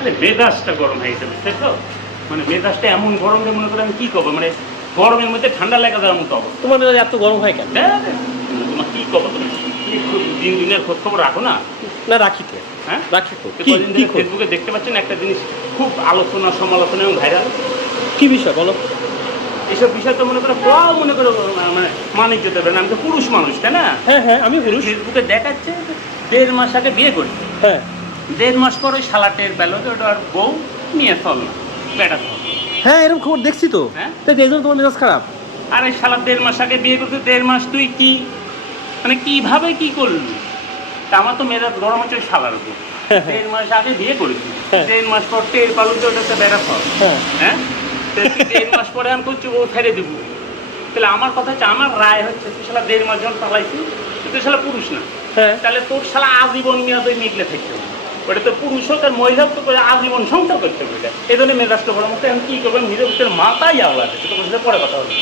আরে মেজাজটা গরম হয়ে গেছে, বুঝতে তো? মানে মেজাজটা এমন গরম যে মনে করে আমি কি করবো, মানে গরমের মধ্যে ঠান্ডা লেগে যাওয়ার মতো অবস্থা। তোমার মেজাজ এত গরম হয় কেন? তোমার কি করবো, তুমি দিন দিনের খোঁজ খবর রাখো না? না রাখি তো। হ্যাঁ, রাখি তো। কদিন ধরে ফেসবুকে দেখতে পাচ্ছেন একটা জিনিস খুব আলোচনা সমালোচনা এবং ভাইরাল। কি বিষয় বলো? এইসব বিষয় তো মনে করো কেউ মনে করো মানে মানিক যেতে পারে না, আমি তো পুরুষ মানুষ, তাই না? হ্যাঁ হ্যাঁ, আমি পুরুষ। ফেসবুকে দেখাচ্ছে 1.5 মাস আগে বিয়ে করছে, হ্যাঁ 1.5 মাস পরে শালা টের পেলো যে ওটা আর বউ নিয়ে চল না, বেটা চল। হ্যাঁ, এরকম খবর দেখছি তো। হ্যাঁ, তাই এই জন্য তোমার মেজাজ খারাপ? আরে শালা 1.5 মাস আগে বিয়ে করছে, 1.5 মাস তুই কি মানে কিভাবে কি করলি? তা আমার তো মেজাজ গরম হচ্ছে ওই শালার উপর। 1.5 মাস আগে বিয়ে করেছি, 1.5 মাস পর টের পালু যে ওটা একটা বেড়া ফল। হ্যাঁ হ্যাঁ, 1.5 মাস পরে আমি করছি বউ ছেড়ে দেবো। তাহলে আমার কথা হচ্ছে, আমার রায় হচ্ছে তুই শালা 1.5 মাস যখন চালাইছি তুই শালা পুরুষ না, হ্যাঁ। তাহলে তোর শালা আজীবন মেয়াদ ওই নিগলে থাকতে হবে। ওটা তো পুরুষ হোক আর মহিলা হোক, তো করে আজীবন সংসার করতে হবে। এটা এই জন্য মেজাজটা বড় মতো এখন কী করবেন, নিজের ভিতরে মাথায় আওলা আছে, তোর সাথে পরে কথা হবে।